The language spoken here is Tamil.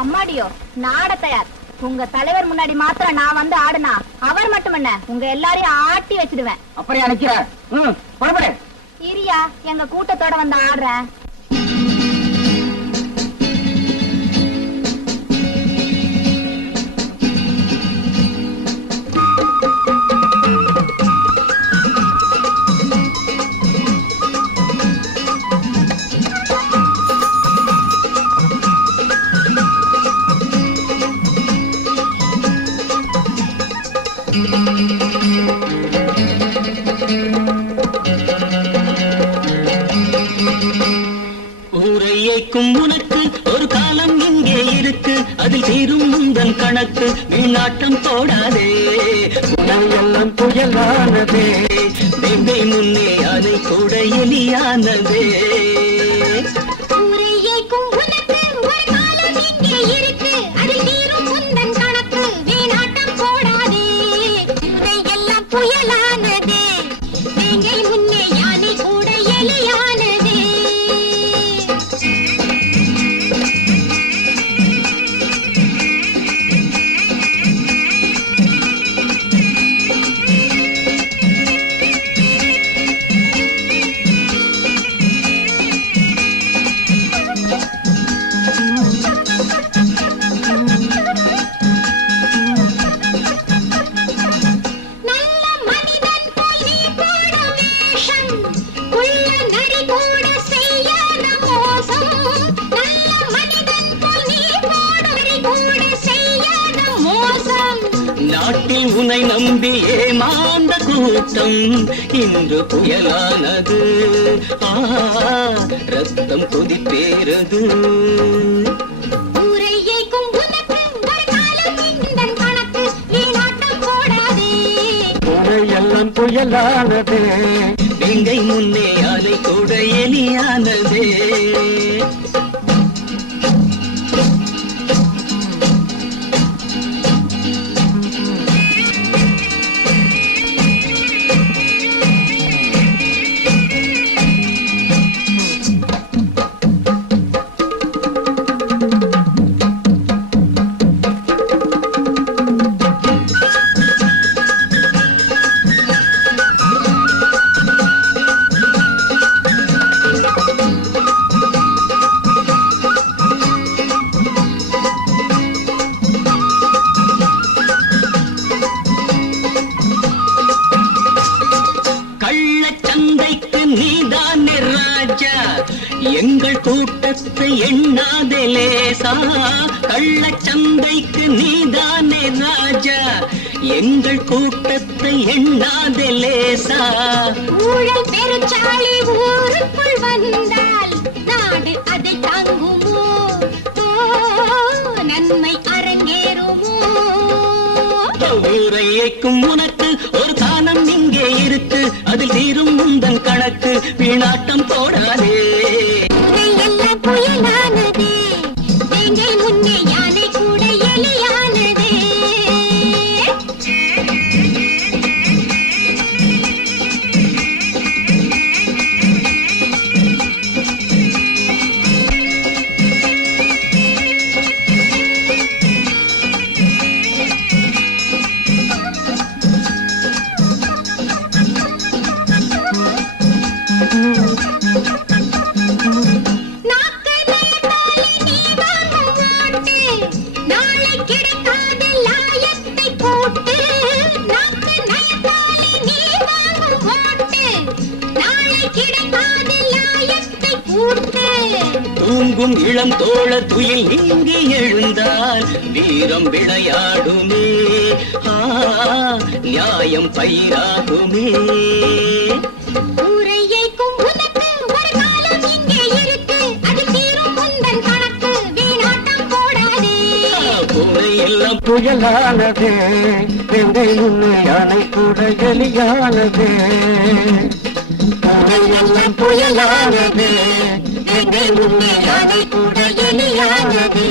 அம்மாடியோ நாட தயார். உங்க தலைவர் முன்னாடி மாத்திரம் நான் வந்து ஆடுனா அவர் மட்டும் என்ன உங்க எல்லாரையும் ஆட்டி வச்சிடுவேன். அப்படியா நிக்கிற? புறப்படு. இரியா எங்க கூட்டத்தோட வந்து ஆடுறேன். உனக்கு ஒரு காலம் இங்கே இருக்கு, அதில் தீரும் முந்தன் கணக்கு. வீணாட்டம் போடாதே, உணவெல்லாம் புயலானதே. வேங்கை முன்னே அதை கூட எலியானதே. நாட்டில் உன்னை நம்பி ஏமாந்த கூட்டம் இன்று புயலானது. ரத்தம் கொதிப்பேறது. எல்லாம் புயலானதே. வேங்கை முன்னே அதை கூட எலியானதே. எங்கள் கூட்டத்தை எண்ணாதே லேசா. கள்ளச்சந்தைக்கு நீதானே ராஜா. எங்கள் கூட்டத்தை எண்ணாதே லேசா. ஊழல் பெருச்சாளி ஊருக்குள் வந்தால் நாடு அதை தாங்குமோ? நன்மை அரங்கேறுமோ? ஊரையைக்கும் உனக்கு ஒரு காலம் இங்கே இருக்கு, அதில் தீரும் முந்தன் கணக்கு. வீணாட்டம் போடாதே. புயலானதே. வேங்கை முன்னே யானை கூட எலியானதே. தூங்கும் இளம் தோழர் துயில் நீங்கி எழுந்தால் வீரம் விளையாடுமே. நியாயம் பயிராகுமே. ஊரையைக்கும் உனக்கு ஒரு காலம் இங்கே இருக்கு, அது தீரும் முந்தன் கணக்கு. வீணாட்டம் போடாதே. பூனை எல்லாம் புயலானதே. வேங்கை முன்னே யானை கூட எலியானதே. எல்லாம் புயலானதே. வேங்கை முன்னே யானை கூட எலியானதே.